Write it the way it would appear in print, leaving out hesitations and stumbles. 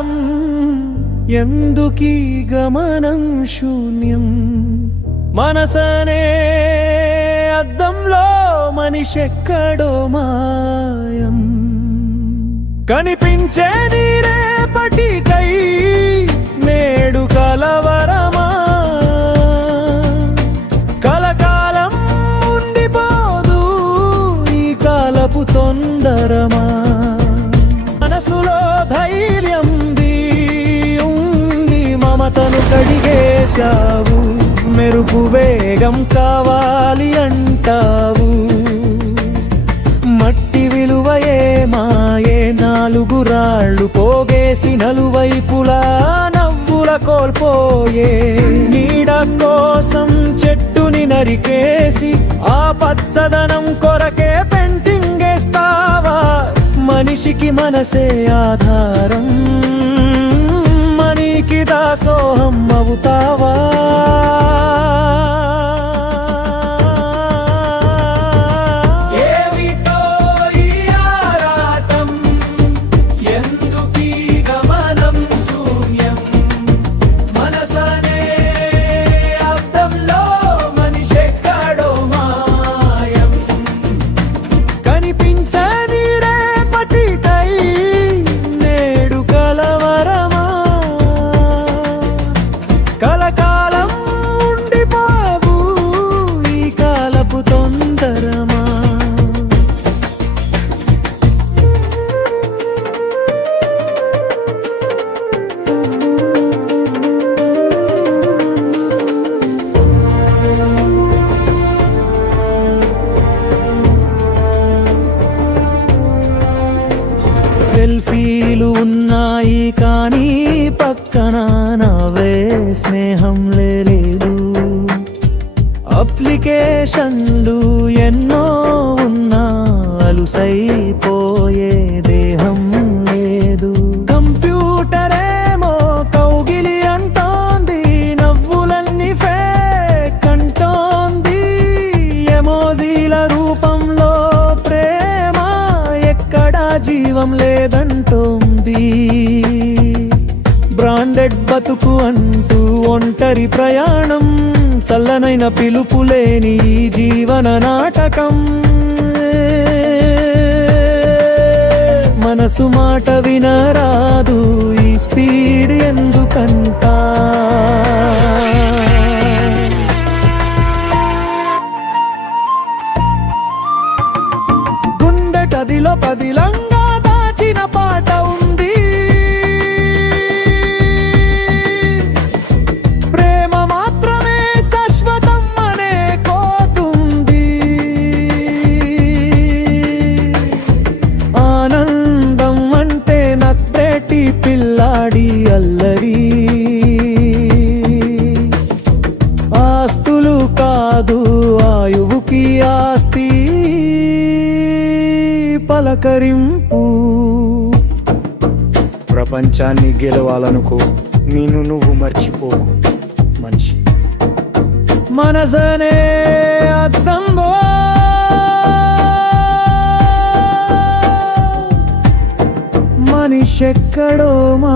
కాలం ఎందుకీ గమనం శూన్యం మనసనే అద్దంలో మనిషెక్కడో మాయం కనిపించే నీ రేపటికై నేడు కలవరమా కలకాలం ఉండిపోదు ఈ కాలపు తొందరమా మనసులో ధైర్యం ఉంది మమతను కడిగేశావు మెరుపు వేగం కావాలి అంటావు మట్టి విలువయే మాయే నాలుగు రాళ్ళు పోగేసి నలువైపులా నవ్వుల కోల్పోయే నీడ కోసం చెట్టుని నరికేసి ఆ పచ్చదనం కొరకే పెయింటింగ్ వేస్తావా మనిషికి మనసే ఆధారం మనీకి దాసోహం అవుతావా కలకాలం ఉండిపోవు ఈ కాలపు తొందరమా సెల్ఫీలు ఉన్నాయి కానీ పక్కన నవ్వే స్నేహం లేదు అప్లికేషన్లు ఎన్నో ఉన్నా అలుసైపోయే దేహం లేదు కంప్యూటరేమో కౌగిలి అంటోంది నవ్వులన్నీ ఫేక్ అంటోంది ఎమోజీల రూపంలో ప్రేమ ఎక్కడా జీవం లేదంటోంది బ్రాండెడ్ బతుకు అంటూ ఒంటరి ప్రయాణం చల్లనైన పిలుపులేని జీవన నాటకం మనసు మాట వినరాదు ఈ స్పీడ్ ఎందుకంటా గుండెటదిలో పదిలంగా దాచిన పాట ఉంది ప్రేమ మాత్రమే శాశ్వతం అనే కోటుంది ఆనందం అంటే నక్రేటి పిల్లాడి అల్లరి ఆస్తులు కాదు ఆయువుకి ఆస్తి పలకరింపు ప్రపంచాన్ని గెలవాలనుకో నిన్ను నువ్వు మర్చిపోకు మనిషి మనసనే అద్దంలో మనిషెక్కడో మా